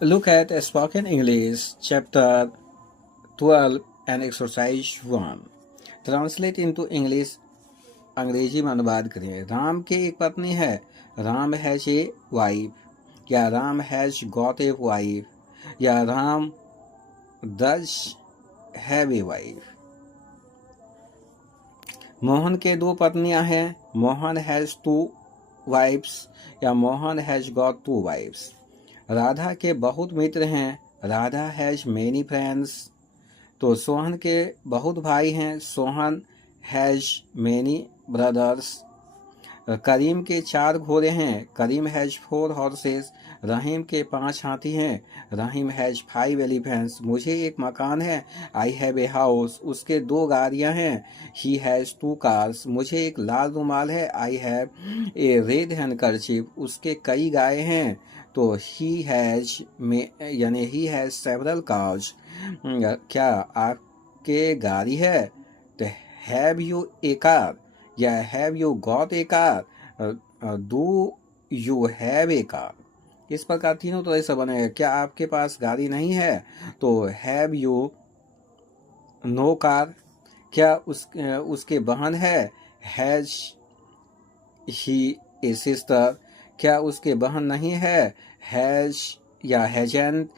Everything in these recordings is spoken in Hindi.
Look at Spoken English, Chapter 12 and Exercise 1. Translate into English. अंग्रेजी में अनुवाद करें. राम की एक पत्नी है. Ram has a wife. या Ram has got a wife. या Ram does have a wife. Mohan के दो पत्नियां हैं. Mohan has two wifes. या Mohan has got two wifes. Radha के बहुत मित्र हैं. Radha has many friends. तो सोहन के बहुत भाई हैं. Sohan has many brothers. Karim के 4 घोड़े हैं. करीम हैज 4 हॉर्सेस. रहीम के 5 हाथी हैं. रहीम हैज 5 एलिफेंट्स. मुझे एक मकान है. I have a house. उसके 2 गाड़ियां हैं. He has 2 cars. मुझे एक लाल रुमाल है. I have a red handkerchief. उसके कई गायें हैं. तो ही हैज यानी ही हैज सेवरल कार्स. क्या आपके गाड़ी है? तो हैव यू ए कार या have you got a car. Do you have a car. इस प्रकार तीनों तरह से बनेगा. क्या आपके पास गाड़ी नहीं है? तो हैव यू नो कार. क्या उसके बहन है? Has he A sister. क्या उसके बहन नहीं है? हैज या हैजंट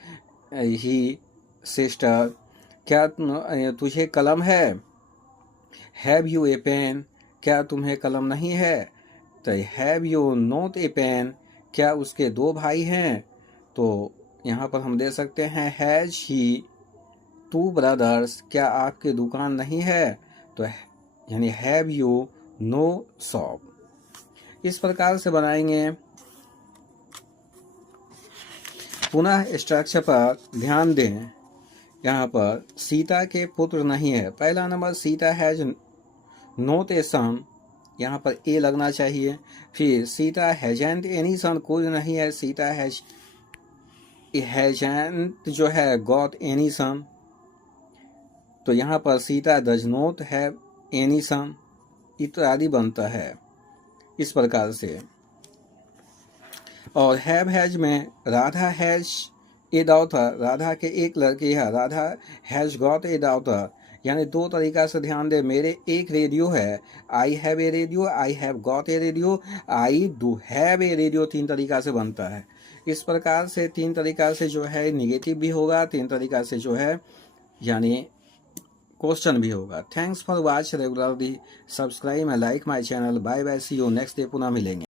ही सिस्टर. क्या तुझे कलम है? Have you a pen. क्या तुम्हें कलम नहीं है? तो have you not a pen. क्या उसके 2 भाई हैं? तो यहाँ पर हम दे सकते हैं हैज ही 2 ब्रदर्स. क्या आपके दुकान नहीं है? तो यानी हैव यू नो शॉप. इस प्रकार से बनाएंगे. पुनः स्ट्रक्चर पर ध्यान दें. यहाँ पर सीता के पुत्र नहीं है. पहला नंबर सीता हैज नोट ए सन. यहाँ पर ए लगना चाहिए. फिर सीता हैजेंट एनी सन. कोई नहीं है. सीता हैजेंट जो है गॉट एनी सन. तो यहाँ पर Sita does not have any son इत्यादि बनता है इस प्रकार से. और हैव हैज में Radha has a daughter. Radha के एक लड़की है. Radha has got A daughter. यानी 2 तरीका से ध्यान दे. मेरे एक रेडियो है. I have a radio. I have got a radio. I do have a radio. 3 तरीका से बनता है. इस प्रकार से 3 तरीका से जो है निगेटिव भी होगा. 3 तरीका से जो है यानी क्वेश्चन भी होगा. Thanks for watch regularly. Subscribe and like my channel. Bye bye. See you next day. पुनः मिलेंगे.